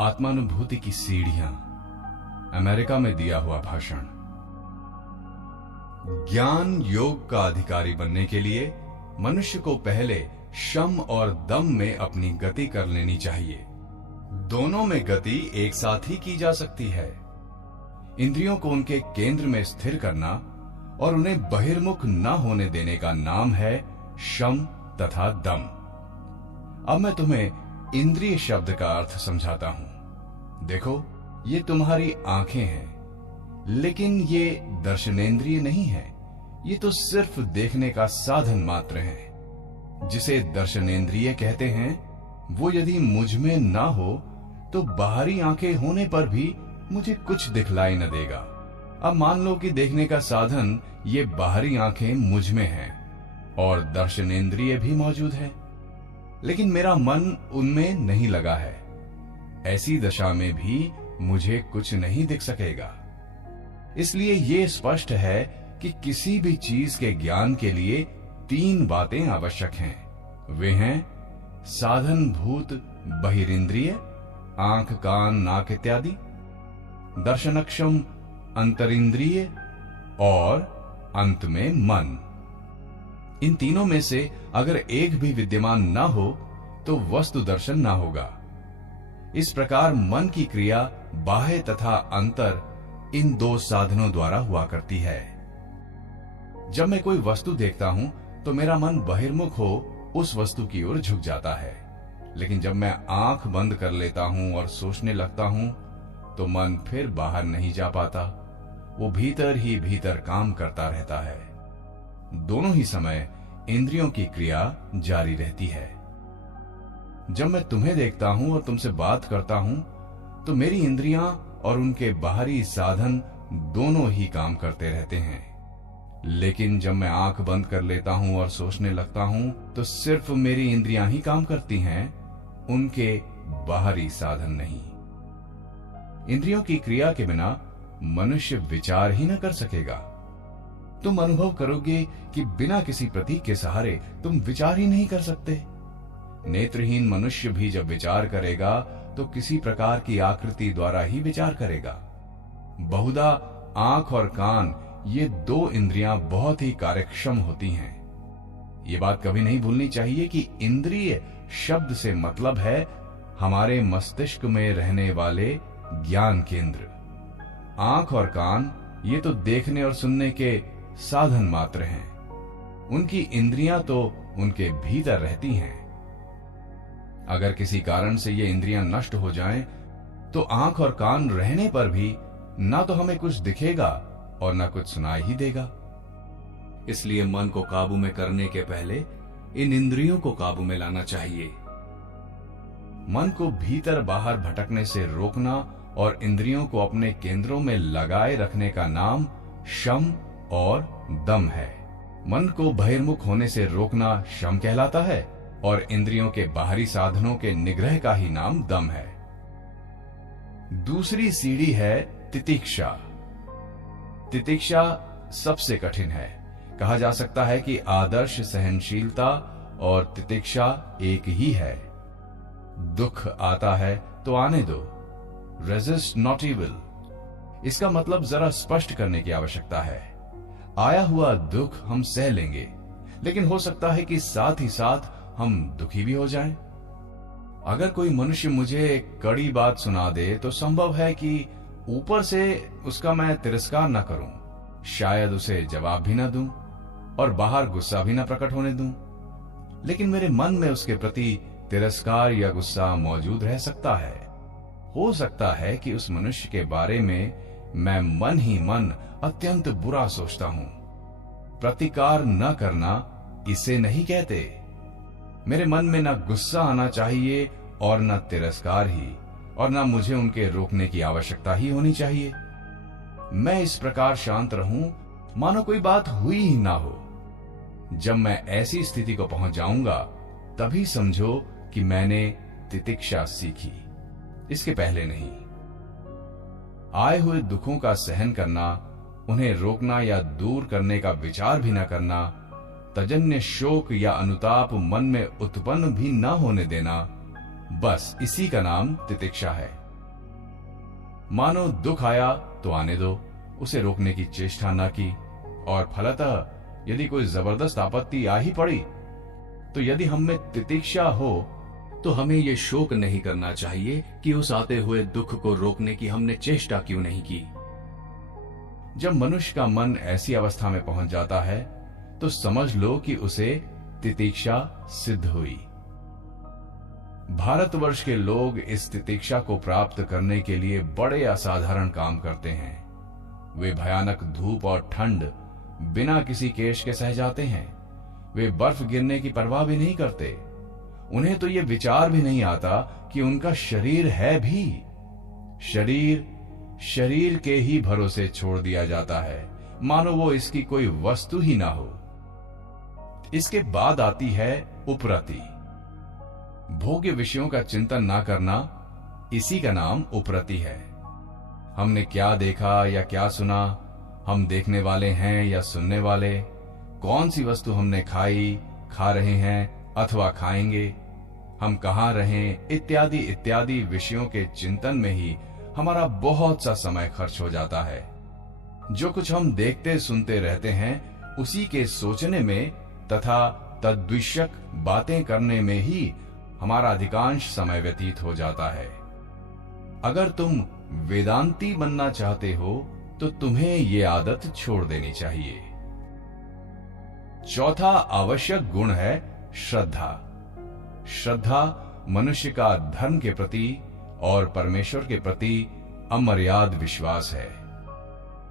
आत्मानुभूति की सीढ़ियां, अमेरिका में दिया हुआ भाषण। ज्ञान योग का अधिकारी बनने के लिए मनुष्य को पहले शम और दम में अपनी गति कर लेनी चाहिए। दोनों में गति एक साथ ही की जा सकती है। इंद्रियों को उनके केंद्र में स्थिर करना और उन्हें बहिर्मुख न होने देने का नाम है शम तथा दम। अब मैं तुम्हें इंद्रिय शब्द का अर्थ समझाता हूं। देखो, ये तुम्हारी आंखें हैं, लेकिन ये दर्शनेंद्रिय नहीं है। ये तो सिर्फ देखने का साधन मात्र है। जिसे दर्शनेंद्रिय कहते हैं, वो यदि मुझ में ना हो तो बाहरी आंखें होने पर भी मुझे कुछ दिखलाई न देगा। अब मान लो कि देखने का साधन ये बाहरी आंखें मुझ में हैं और दर्शनेंद्रिय भी मौजूद है, लेकिन मेरा मन उनमें नहीं लगा है। ऐसी दशा में भी मुझे कुछ नहीं दिख सकेगा। इसलिए ये स्पष्ट है कि किसी भी चीज के ज्ञान के लिए तीन बातें आवश्यक हैं। वे हैं साधनभूत बहिरिंद्रिय, आंख कान नाक इत्यादि, दर्शनक्षम अंतरिंद्रिय और अंत में मन। इन तीनों में से अगर एक भी विद्यमान न हो तो वस्तु दर्शन न होगा। इस प्रकार मन की क्रिया बाह्य तथा अंतर इन दो साधनों द्वारा हुआ करती है। जब मैं कोई वस्तु देखता हूं तो मेरा मन बहिर्मुख हो उस वस्तु की ओर झुक जाता है, लेकिन जब मैं आंख बंद कर लेता हूं और सोचने लगता हूं तो मन फिर बाहर नहीं जा पाता। वो भीतर ही भीतर काम करता रहता है। दोनों ही समय इंद्रियों की क्रिया जारी रहती है। जब मैं तुम्हें देखता हूं और तुमसे बात करता हूं तो मेरी इंद्रियां और उनके बाहरी साधन दोनों ही काम करते रहते हैं, लेकिन जब मैं आंख बंद कर लेता हूं और सोचने लगता हूं तो सिर्फ मेरी इंद्रियां ही काम करती हैं, उनके बाहरी साधन नहीं। इंद्रियों की क्रिया के बिना मनुष्य विचार ही न कर सकेगा। तुम अनुभव करोगे कि बिना किसी प्रतीक के सहारे तुम विचार ही नहीं कर सकते। नेत्रहीन मनुष्य भी जब विचार करेगा तो किसी प्रकार की आकृति द्वारा ही विचार करेगा। बहुधा आंख और कान, ये दो इंद्रियां बहुत ही कार्यक्षम होती हैं। ये बात कभी नहीं भूलनी चाहिए कि इंद्रिय शब्द से मतलब है हमारे मस्तिष्क में रहने वाले ज्ञान केंद्र। आंख और कान ये तो देखने और सुनने के साधन मात्र हैं। उनकी इंद्रियां तो उनके भीतर रहती हैं। अगर किसी कारण से ये इंद्रियां नष्ट हो जाएं, तो आंख और कान रहने पर भी ना तो हमें कुछ दिखेगा और ना कुछ सुनाई ही देगा। इसलिए मन को काबू में करने के पहले इन इंद्रियों को काबू में लाना चाहिए। मन को भीतर बाहर भटकने से रोकना और इंद्रियों को अपने केंद्रों में लगाए रखने का नाम शम और दम है। मन को बहिर्मुख होने से रोकना शम कहलाता है और इंद्रियों के बाहरी साधनों के निग्रह का ही नाम दम है। दूसरी सीढ़ी है तितिक्षा। तितिक्षा सबसे कठिन है। कहा जा सकता है कि आदर्श सहनशीलता और तितिक्षा एक ही है। दुख आता है तो आने दो, रेजिस्ट नॉट इविल। इसका मतलब जरा स्पष्ट करने की आवश्यकता है। आया हुआ दुख हम सह लेंगे, लेकिन हो सकता है कि साथ ही साथ हम दुखी भी हो जाएं। अगर कोई मनुष्य मुझे एक कड़ी बात सुना दे तो संभव है कि ऊपर से उसका मैं तिरस्कार न करूं, शायद उसे जवाब भी न दूं और बाहर गुस्सा भी न प्रकट होने दूं, लेकिन मेरे मन में उसके प्रति तिरस्कार या गुस्सा मौजूद रह सकता है। हो सकता है कि उस मनुष्य के बारे में मैं मन ही मन अत्यंत बुरा सोचता हूं। प्रतिकार न करना इसे नहीं कहते। मेरे मन में न गुस्सा आना चाहिए और न तिरस्कार ही, और न मुझे उनके रोकने की आवश्यकता ही होनी चाहिए। मैं इस प्रकार शांत रहूं मानो कोई बात हुई ही ना हो। जब मैं ऐसी स्थिति को पहुंच जाऊंगा तभी समझो कि मैंने तितिक्षा सीखी, इसके पहले नहीं। आए हुए दुखों का सहन करना, उन्हें रोकना या दूर करने का विचार भी न करना, तजन्य शोक या अनुताप मन में उत्पन्न भी न होने देना, बस इसी का नाम तितिक्षा है। मानो दुख आया तो आने दो, उसे रोकने की चेष्टा न की, और फलतः यदि कोई जबरदस्त आपत्ति आ ही पड़ी तो यदि हम में तितिक्षा हो तो हमें यह शोक नहीं करना चाहिए कि उस आते हुए दुख को रोकने की हमने चेष्टा क्यों नहीं की। जब मनुष्य का मन ऐसी अवस्था में पहुंच जाता है तो समझ लो कि उसे तितिक्षा सिद्ध हुई। भारतवर्ष के लोग इस तितिक्षा को प्राप्त करने के लिए बड़े असाधारण काम करते हैं। वे भयानक धूप और ठंड बिना किसी केश के सह जाते हैं। वे बर्फ गिरने की परवाह भी नहीं करते। उन्हें तो यह विचार भी नहीं आता कि उनका शरीर है भी। शरीर के ही भरोसे छोड़ दिया जाता है, मानो वो इसकी कोई वस्तु ही ना हो। इसके बाद आती है उपरति। भोग्य विषयों का चिंतन ना करना, इसी का नाम उपरति है। हमने क्या देखा या क्या सुना, हम देखने वाले हैं या सुनने वाले, कौन सी वस्तु हमने खाई, खा रहे हैं अथवा खाएंगे, हम कहां रहें, इत्यादि इत्यादि विषयों के चिंतन में ही हमारा बहुत सा समय खर्च हो जाता है। जो कुछ हम देखते सुनते रहते हैं उसी के सोचने में तथा तद्विषयक बातें करने में ही हमारा अधिकांश समय व्यतीत हो जाता है। अगर तुम वेदांती बनना चाहते हो तो तुम्हें ये आदत छोड़ देनी चाहिए। चौथा आवश्यक गुण है श्रद्धा। श्रद्धा मनुष्य का धर्म के प्रति और परमेश्वर के प्रति अमर्याद विश्वास है।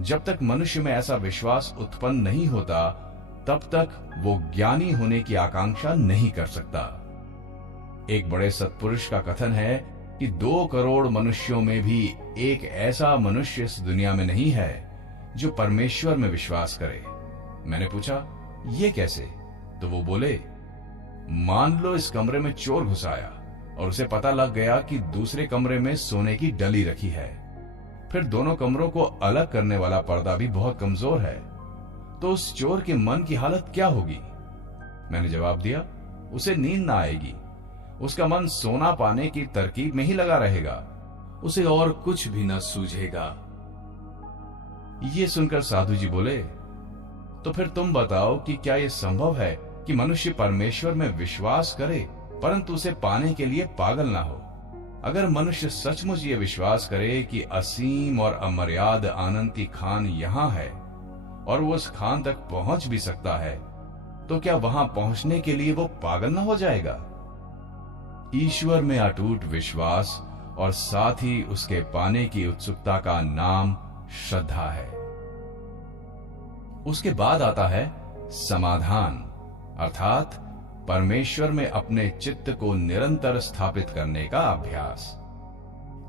जब तक मनुष्य में ऐसा विश्वास उत्पन्न नहीं होता तब तक वो ज्ञानी होने की आकांक्षा नहीं कर सकता। एक बड़े सत्पुरुष का कथन है कि 2 करोड़ मनुष्यों में भी एक ऐसा मनुष्य इस दुनिया में नहीं है जो परमेश्वर में विश्वास करे। मैंने पूछा, ये कैसे? तो वो बोले, मान लो इस कमरे में चोर घुस आया और उसे पता लग गया कि दूसरे कमरे में सोने की डली रखी है। फिर दोनों कमरों को अलग करने वाला पर्दा भी बहुत कमजोर है, तो उस चोर के मन की हालत क्या होगी? मैंने जवाब दिया, उसे नींद ना आएगी। उसका मन सोना पाने की तरकीब में ही लगा रहेगा, उसे और कुछ भी न सूझेगा। ये सुनकर साधु जी बोले, तो फिर तुम बताओ कि क्या यह संभव है कि मनुष्य परमेश्वर में विश्वास करे परंतु उसे पाने के लिए पागल ना हो? अगर मनुष्य सचमुच ये विश्वास करे कि असीम और अमर्याद आनंद की खान यहां है और वो उस खान तक पहुंच भी सकता है, तो क्या वहां पहुंचने के लिए वो पागल ना हो जाएगा? ईश्वर में अटूट विश्वास और साथ ही उसके पाने की उत्सुकता का नाम श्रद्धा है। उसके बाद आता है समाधान, अर्थात परमेश्वर में अपने चित्त को निरंतर स्थापित करने का अभ्यास।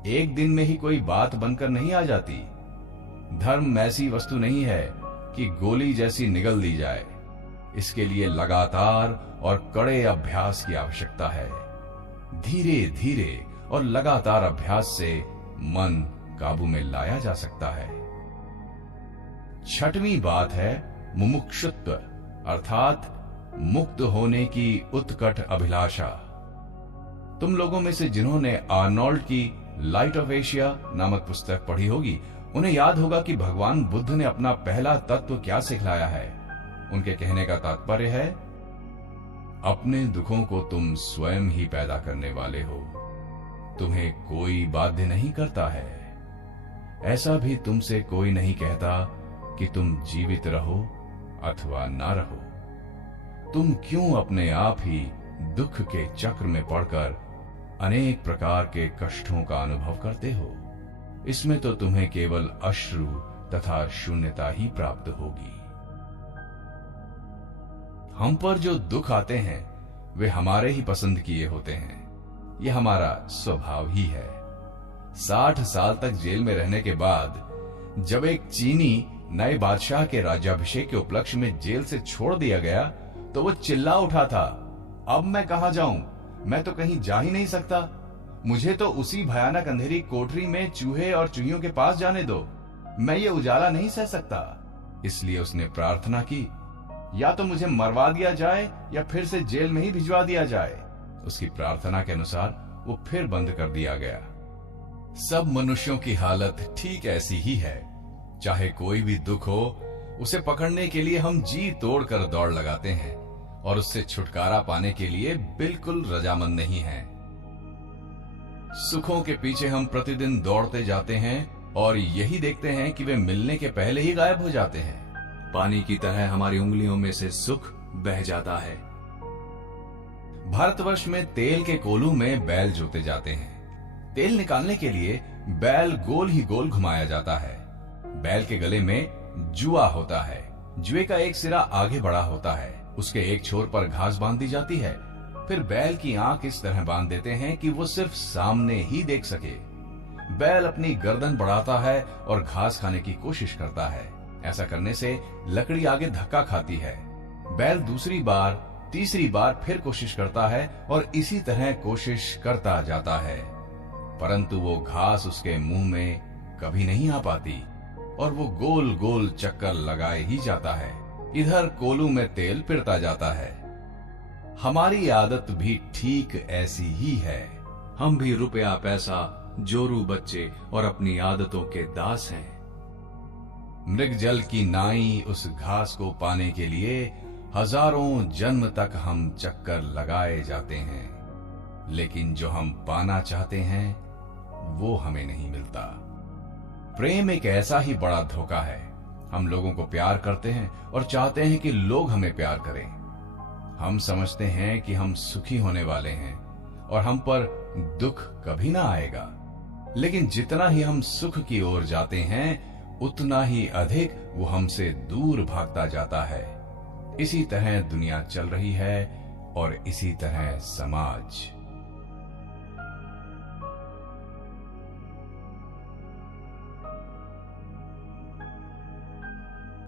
एक दिन में ही कोई बात बनकर नहीं आ जाती। धर्म ऐसी वस्तु नहीं है कि गोली जैसी निगल दी जाए। इसके लिए लगातार और कड़े अभ्यास की आवश्यकता है। धीरे धीरे और लगातार अभ्यास से मन काबू में लाया जा सकता है। छठवीं बात है मुमुक्षुत्व, अर्थात मुक्त होने की उत्कट अभिलाषा। तुम लोगों में से जिन्होंने आर्नोल्ड की लाइट ऑफ एशिया नामक पुस्तक पढ़ी होगी, उन्हें याद होगा कि भगवान बुद्ध ने अपना पहला तत्व क्या सिखलाया है। उनके कहने का तात्पर्य है, अपने दुखों को तुम स्वयं ही पैदा करने वाले हो, तुम्हें कोई बाध्य नहीं करता है। ऐसा भी तुमसे कोई नहीं कहता कि तुम जीवित रहो अथवा ना रहो। तुम क्यों अपने आप ही दुख के चक्र में पड़कर अनेक प्रकार के कष्टों का अनुभव करते हो? इसमें तो तुम्हें केवल अश्रु तथा शून्यता ही प्राप्त होगी। हम पर जो दुख आते हैं वे हमारे ही पसंद किए होते हैं। यह हमारा स्वभाव ही है। 60 साल तक जेल में रहने के बाद जब एक चीनी नए बादशाह के राज्याभिषेक के उपलक्ष्य में जेल से छोड़ दिया गया तो वो चिल्ला उठा था, अब मैं कहां जाऊं? मैं तो कहीं जा ही नहीं सकता। मुझे तो उसी भयानक अंधेरी कोठरी में चूहे और चूहियों के पास जाने दो। मैं ये उजाला नहीं सह सकता। इसलिए उसने प्रार्थना की, या तो मुझे मरवा दिया जाए या फिर से जेल में ही भिजवा दिया जाए। उसकी प्रार्थना के अनुसार वो फिर बंद कर दिया गया। सब मनुष्यों की हालत ठीक ऐसी ही है। चाहे कोई भी दुख हो, उसे पकड़ने के लिए हम जी तोड़कर दौड़ लगाते हैं और उससे छुटकारा पाने के लिए बिल्कुल रजामंद नहीं हैं। सुखों के पीछे हम प्रतिदिन दौड़ते जाते हैं और यही देखते हैं कि वे मिलने के पहले ही गायब हो जाते हैं। पानी की तरह हमारी उंगलियों में से सुख बह जाता है। भारतवर्ष में तेल के कोलू में बैल जोते जाते हैं। तेल निकालने के लिए बैल गोल ही गोल घुमाया जाता है। बैल के गले में जुआ होता है। जुए का एक सिरा आगे बढ़ा होता है। उसके एक छोर पर घास बांध दी जाती है। फिर बैल की आंख इस तरह बांध देते हैं कि वो सिर्फ सामने ही देख सके। बैल अपनी गर्दन बढ़ाता है और घास खाने की कोशिश करता है। ऐसा करने से लकड़ी आगे धक्का खाती है। बैल दूसरी बार, तीसरी बार फिर कोशिश करता है और इसी तरह कोशिश करता जाता है, परंतु वो घास उसके मुंह में कभी नहीं आ पाती और वो गोल गोल चक्कर लगाए ही जाता है। इधर कोलू में तेल पिरता जाता है। हमारी आदत भी ठीक ऐसी ही है। हम भी रुपया, पैसा, जोरू बच्चे और अपनी आदतों के दास हैं। मृगजल की नाई उस घास को पाने के लिए हजारों जन्म तक हम चक्कर लगाए जाते हैं, लेकिन जो हम पाना चाहते हैं वो हमें नहीं मिलता। प्रेम एक ऐसा ही बड़ा धोखा है। हम लोगों को प्यार करते हैं और चाहते हैं कि लोग हमें प्यार करें। हम समझते हैं कि हम सुखी होने वाले हैं और हम पर दुख कभी ना आएगा, लेकिन जितना ही हम सुख की ओर जाते हैं उतना ही अधिक वो हमसे दूर भागता जाता है। इसी तरह दुनिया चल रही है और इसी तरह समाज।